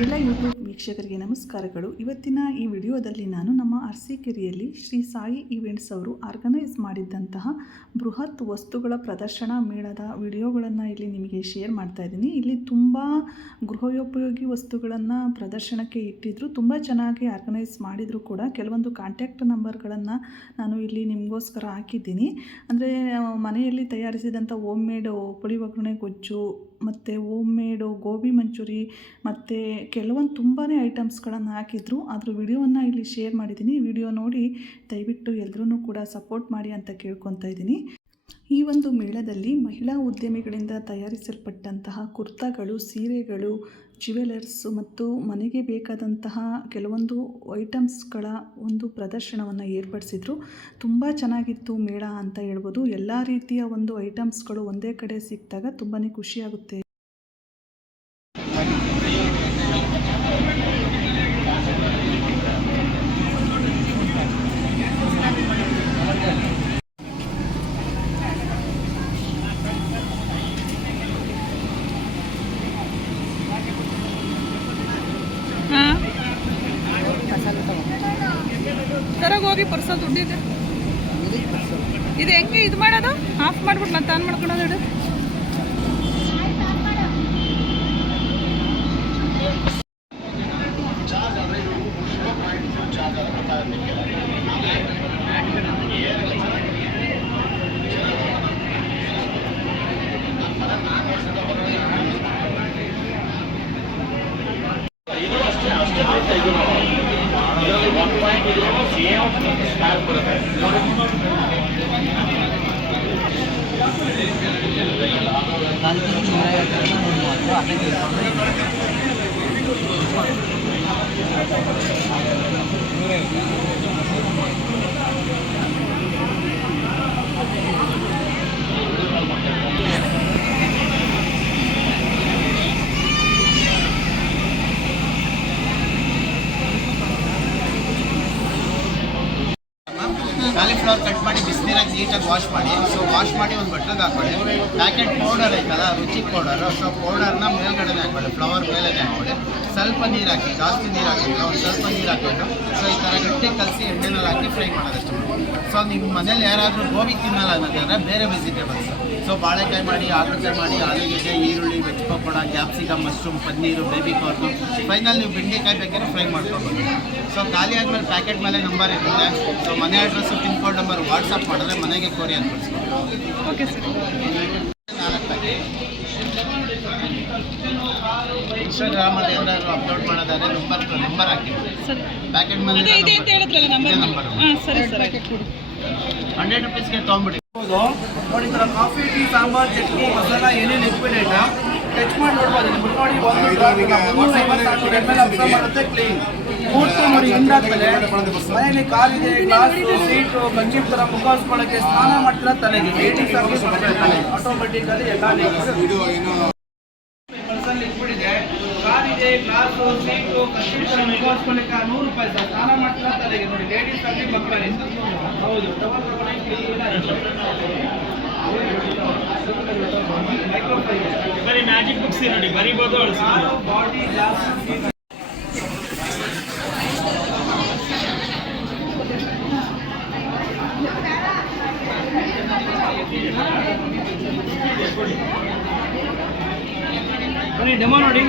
ಎಲ್ಲ ಯೂಟ್ಯೂಬ್ ವೀಕ್ಷಕರಿಗೆ ನಮಸ್ಕಾರಗಳು. ಇವತ್ತಿನ ಈ ವಿಡಿಯೋದಲ್ಲಿ ನಾನು ನಮ್ಮ ಅರಸೀಕೆರೆಯಲ್ಲಿ ಶ್ರೀ ಸಾಯಿ ಈವೆಂಟ್ಸ್ ಅವರು ಆರ್ಗನೈಸ್ ಮಾಡಿದ್ದಂತಹ ಬೃಹತ್ ವಸ್ತುಗಳ ಪ್ರದರ್ಶನ ಮೇಳದ ವಿಡಿಯೋಗಳನ್ನು ಇಲ್ಲಿ ನಿಮಗೆ ಶೇರ್ ಮಾಡ್ತಾ ಇದ್ದೀನಿ. ಇಲ್ಲಿ ತುಂಬ ಗೃಹೋಪಯೋಗಿ ವಸ್ತುಗಳನ್ನು ಪ್ರದರ್ಶನಕ್ಕೆ ಇಟ್ಟಿದ್ರು. ತುಂಬ ಚೆನ್ನಾಗಿ ಆರ್ಗನೈಸ್ ಮಾಡಿದ್ರು ಕೂಡ. ಕೆಲವೊಂದು ಕಾಂಟ್ಯಾಕ್ಟ್ ನಂಬರ್ಗಳನ್ನು ನಾನು ಇಲ್ಲಿ ನಿಮಗೋಸ್ಕರ ಹಾಕಿದ್ದೀನಿ. ಅಂದರೆ ಮನೆಯಲ್ಲಿ ತಯಾರಿಸಿದಂಥ ಹೋಮ್ ಮೇಡ್ ಪುಳಿ ಒಗ್ಗರಣೆ ಗೊಜ್ಜು ಮತ್ತು ಹೋಮ್ ಮೇಡು ಗೋಬಿ ಮಂಚೂರಿ ಮತ್ತು ಕೆಲವೊಂದು ತುಂಬಾ ಐಟಮ್ಸ್ಗಳನ್ನು ಹಾಕಿದ್ರು. ಅದ್ರ ವಿಡಿಯೋವನ್ನು ಇಲ್ಲಿ ಶೇರ್ ಮಾಡಿದ್ದೀನಿ. ವಿಡಿಯೋ ನೋಡಿ ದಯವಿಟ್ಟು ಎಲ್ಲರೂ ಕೂಡ ಸಪೋರ್ಟ್ ಮಾಡಿ ಅಂತ ಕೇಳ್ಕೊತಾ ಇದ್ದೀನಿ. ಈ ಒಂದು ಮೇಳದಲ್ಲಿ ಮಹಿಳಾ ಉದ್ಯಮಿಗಳಿಂದ ತಯಾರಿಸಲ್ಪಟ್ಟಂತಹ ಕುರ್ತಾಗಳು, ಸೀರೆಗಳು, ಜ್ಯುವೆಲರ್ಸು ಮತ್ತು ಮನೆಗೆ ಬೇಕಾದಂತಹ ಕೆಲವೊಂದು ಐಟಮ್ಸ್ಗಳ ಒಂದು ಪ್ರದರ್ಶನವನ್ನು ಏರ್ಪಡಿಸಿದ್ರು. ತುಂಬ ಚೆನ್ನಾಗಿತ್ತು ಮೇಳ ಅಂತ ಹೇಳ್ಬೋದು. ಎಲ್ಲ ರೀತಿಯ ಒಂದು ಐಟಮ್ಸ್ಗಳು ಒಂದೇ ಕಡೆ ಸಿಕ್ಕಿದಾಗ ತುಂಬಾ ಖುಷಿಯಾಗುತ್ತೆ. ತರಗ ಹೋಗಿ ಪರ್ಸಲ್ ದುಡ್ಡಿದೆ. ಇದು ಹೆಂಗೆ ಇದು ಮಾಡೋದು? ಆಫ್ ಮಾಡ್ಬಿಟ್ಟು ಮತ್ತೆ ಆನ್ ಮಾಡ್ಕೊಳೋದು. ಇಡು ಕಾಲಿಫ್ಲವರ್ ಕಟ್ ಮಾಡಿ ಬಿಸಿನೀರಾಗಿ ನೀಟಾಗಿ ವಾಶ್ ಮಾಡಿ. ಸೊ ವಾಶ್ ಮಾಡಿ ಒಂದು ಬಟ್ಲಿಗೆ ಹಾಕೊಳ್ಳಿ. ಪ್ಯಾಕೆಟ್ ಪೌಡರ್ ಐತಲ್ಲ, ರುಚಿ ಪೌಡರು, ಸೊ ಪೌಡರ್ನ ಮೇಲ್ಗಡೆನೇ ಹಾಕೊಳ್ಳಿ, ಫ್ಲವರ್ ಮೇಲೇ ಹಾಕೊಳ್ಳಿ. ಸ್ವಲ್ಪ ನೀರು ಹಾಕಿ, ಜಾಸ್ತಿ ನೀರು ಹಾಕಿಲ್ಲ, ಒಂದು ಸ್ವಲ್ಪ ನೀರು ಹಾಕಿಟ್ಟು ಸೊ ಈ ಥರ ಗಟ್ಟಿ ಕಲಸಿ ಎಣ್ಣೆನಲ್ಲಿ ಹಾಕಿ ಫ್ರೈ ಮಾಡೋದಷ್ಟು. ಸೊ ನಿಮ್ಮ ಮನೇಲಿ ಯಾರಾದರೂ ಗೋಬಿ ತಿನ್ನಲ್ಲ ಅನ್ನೋದಾದ್ರೆ ಬೇರೆ ವೆಜಿಟೇಬಲ್ಸ್, ಸೊ ಬಾಳೆಕಾಯಿ ಮಾಡಿ, ಹಾಗಲಕಾಯಿ ಮಾಡಿ, ಆಲೂಗೆಡ್ಡೆ, ಈರುಳ್ಳಿ, veg pakoda, capsicum, mushroom, paneer, baby corn, final ನೀವು ಬೆಂಡೆಕಾಯಿ ಬೇಕಾದ್ರೆ ಫ್ರೈ ಮಾಡ್ಕೊಬೋದು. ಸೊ ಖಾಲಿ ಆದಮೇಲೆ ಪ್ಯಾಕೆಟ್ ಮೇಲೆ ನಂಬರ್ ಇರುತ್ತೆ. ಸೊ ಮನೆ address, pin code number WhatsApp ಮಾಡಿದ್ರೆ ಮನೆಗೆ ಕೊರಿಯರ್ ಕಳಿಸ್ಬೋದು. Okay sir. 4 ಪ್ಯಾಕೆಟ್. ಇನ್ಸ್ಟಾಗ್ರಾಮಲ್ಲಿ ಏನಾದ್ರು ಅಪ್ಲೋಡ್ ಮಾಡೋದಾದ್ರೆ ನಂಬರ್ ಹಾಕಿ ಪ್ಯಾಕೆಟ್ ಮೇಲೆ ನಂಬರ್. ಸರಿ ಸರ್. 100 ರುಪೀಸ್ಗೆ ತೊಗೊಂಬಿಡಿ. ನೋಡಿ, ಈ ಥರ ಕಾಫಿ, ಟೀ, ಸಾಂಬಾರ್, ಚಟ್ನಿ, ಮಸಾಲ ಏನೇನು ಲಿಕ್ವಿಡ್ ಐಟಮ್ ಟಚ್ ಮಾಡಿ ನೋಡ್ಬೋದು. ನಿಮ್ಗೆ ನೋಡಿ, ಮಾಡುತ್ತೆ ಕ್ಲೀನ್ ಕೂತ್ಕೊಂಡು ನೋಡಿ. ಹಿಂದಾದ್ಮೇಲೆ ಮನೆಯಲ್ಲಿ ಕಾಲಿದೆ, ಗ್ಲಾಸು, ಸೀಟು, ಗಂಜಿ ಥರ ಮುಖ ಹೊಸ್ಕೊಳ್ಳೋಕ್ಕೆ, ಸ್ನಾನ ಮಾಡ್ತಿರೋ ತಲೆಗೆ ಲೇಡೀಸ್ ಆಗಿ ಆಟೋಮೆಟಿಕಲಿ ಎಲ್ಲ ಲಿಕ್ವಿಡ್ ಇದೆ. ಕಾಲಿದೆ, ಗ್ಲಾಸು, ಸೀಟು, ಗಂಜಿ ಥರ ಮುಖ ಹೊಸ್ಕೊಳ್ಳಿಕ್ಕೆ 100 ರೂಪಾಯಿ ಸರ್. ಸ್ನಾನ ಮಾಡ್ತಿರೋ ತಲೆಗೆ ನೋಡಿ, ಲೇಡೀಸ್ ಆಗಿ ಮಕ್ಕಳಿಗೆ. ಹೌದು, ಟವಲ್ ತಗೊಳ್ಳಿ, ಬರೀ ಮ್ಯಾಜಿಕ್ ಬುಕ್ಸ್ ನೋಡಿ, ಬರಿಬೋದು, ಬಾಡಿ ಗ್ಲಾಸ್. ಬನ್ನಿ ಡೆಮೋ ನೋಡಿ.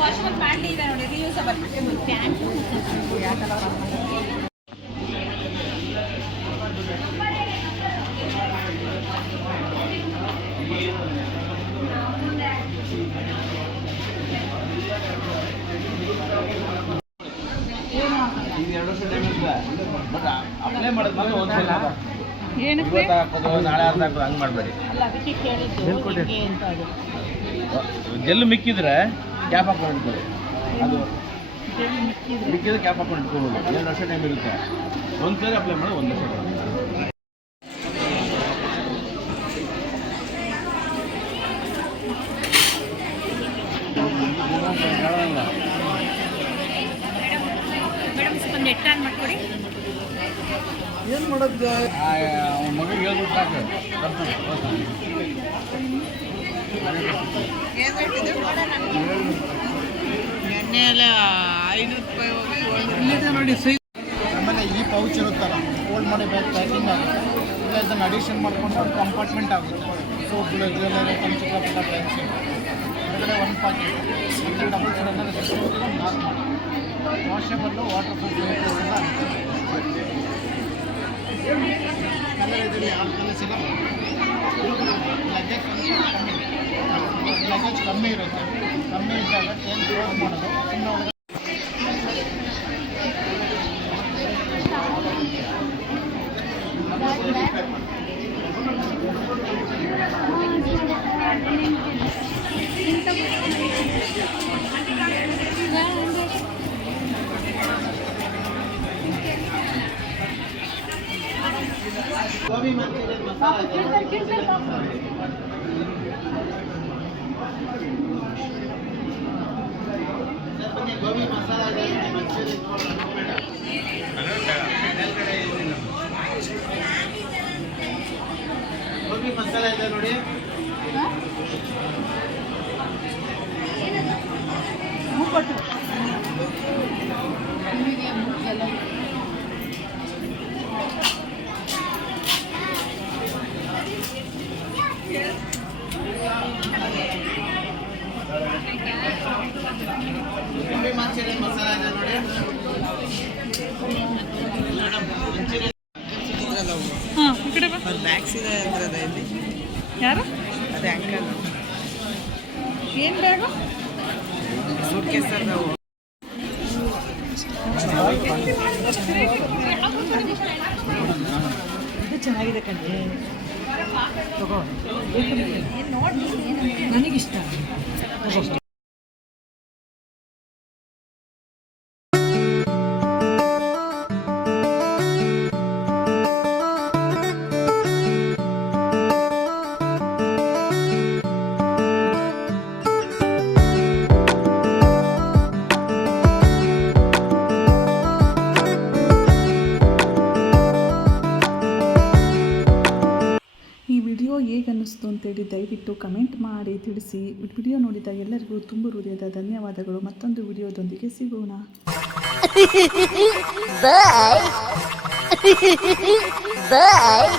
ವಾಶ್ಮನ್ ಪ್ಯಾಂಟ್ ಇದೆ ನೋಡಿ, ರಿಯೂಸಬಲ್ ಪ್ಯಾಂಟ್. ಈಗ 2 ವರ್ಷ ಟೈಮ್ ಇರುತ್ತೆ, ಬಟ್ ಅಪ್ಲೈ ಮಾಡಿದ್ಮೇಲೆ ಒಂದು ಏನಕ್ಕೆ ಹಾಕೋದು ನಾಳೆ ಅರ್ಧ ಹಾಕೋದು ಹಂಗೆ ಮಾಡಬೇಡಿ. ಜೆಲ್ ಮಿಕ್ಕಿದ್ರೆ ಕ್ಯಾಪ್ ಹಾಕೊಂಡು ಇಟ್ಕೊಳ್ಳಿ, ಅದು ಮಿಕ್ಕಿದ್ರೆ ಕ್ಯಾಪ್ ಹಾಕೊಂಡು ಇಟ್ಕೋಬೋದು. 2 ವರ್ಷ ಟೈಮ್ ಇರುತ್ತೆ, ಒಂದು ಸರಿ ಅಪ್ಲೈ ಮಾಡಿ 1 ವರ್ಷ ಟೈಮ್. ಮೇಡಮ್ ಸ್ವಲ್ಪ ನೆಟ್ ಆನ್ ಮಾಡ್ಕೊಡಿ. ಏನು ಮಾಡೋದು? ಅವ್ನ ಮಗನಿಗೆ ಹೇಳ್ಬಿಟ್ಟು ಸಾಕು. ಎಣ್ಣೆ ಎಲ್ಲ 500 ರೂಪಾಯಿ ಇಲ್ಲಿದೆ ನೋಡಿ ಸೈಜ್. ಆಮೇಲೆ ಈ ಪೌಚ್ ಇರುತ್ತಲ್ಲ, ಫೋಲ್ಡ್ ಮಾಡಿ ಬ್ಯಾಗ್ ಪ್ಯಾಕಿಂಗ್ ಆಗುತ್ತೆ. ಇಲ್ಲ ಇದನ್ನು ಅಡಿಷನ್ ಮಾಡ್ಕೊಂಡು ಒಂದು ಕಂಪಾರ್ಟ್ಮೆಂಟ್ ಆಗುತ್ತೆ. ಸೋಪ್ಗಳು ಜ್ಯುವೆಲ್ಲರಿ ಐಟಮ್ ಚಿಕ್ಕ ಪುಟ್ಟ ಪೆನ್ಸಿಲ್ ಹೊರಗಡೆ 1 ಪಾಕೆಟ್ ಮತ್ತು ಡಬಲ್ ಸೈಡಲ್ಲಿ ನಾರ್ಮಲ್ ವಾಷಬಲ್ಲು ವಾಟರ್ ಪ್ರೂಫ್ ಎಲ್ಲ ಲಗೇಜ್ ಕಮ್ಮಿ ಇರುತ್ತೆ. ಕಮ್ಮಿ ಇದ್ದಾಗ ಏನು ಕ್ಲೋಸ್ ಮಾಡೋದು ಸುಮ್ಮನೆ ಒಳಗೆ ಗೋಬಿ ಮಂಚೂರಿಯನ್ ಮಸಾಲ ಇದೆ. ಗೋಬಿ ಮಸಾಲ ಇದೆ, ಮಂಚೂರಿಯನ್ ಗೋಬಿ ಮಸಾಲ ಇದೆ ನೋಡಿ. ಗೋಬಿ ಮಂಚೂರಿಯನ್ ಮಸಾಲ ಇದೆ ನೋಡಿ. ಹಾಂ, ಈ ಕಡೆ ಬಾ. ಬ್ಯಾಗ್ಸ್ ಇದೆ ಅಂದ್ರೆ ಇಲ್ಲಿ ಯಾರು? ಅದೇ ಅಂಕಲ್ ಏನು ಬ್ಯಾಗು? ಸೂಟ್ ಕೇಸ್ ನಾವು ಇದು ಚೆನ್ನಾಗಿದೆ ಕಣ್ರಿ, ತಗೋ. ನನಗಿಷ್ಟ. ಈ ವಿಡಿಯೋ ಹೇಗೆ ಅನ್ನಿಸ್ತು ಅಂತೇಳಿ ದಯವಿಟ್ಟು ಕಮೆಂಟ್ ಮಾಡಿ ತಿಳಿಸಿ. ವಿಡಿಯೋ ನೋಡಿದ ಎಲ್ಲರಿಗೂ ತುಂಬ ಹೃದಯದ ಧನ್ಯವಾದಗಳು. ಮತ್ತೊಂದು ವಿಡಿಯೋದೊಂದಿಗೆ ಸಿಗೋಣ. Bye. Bye.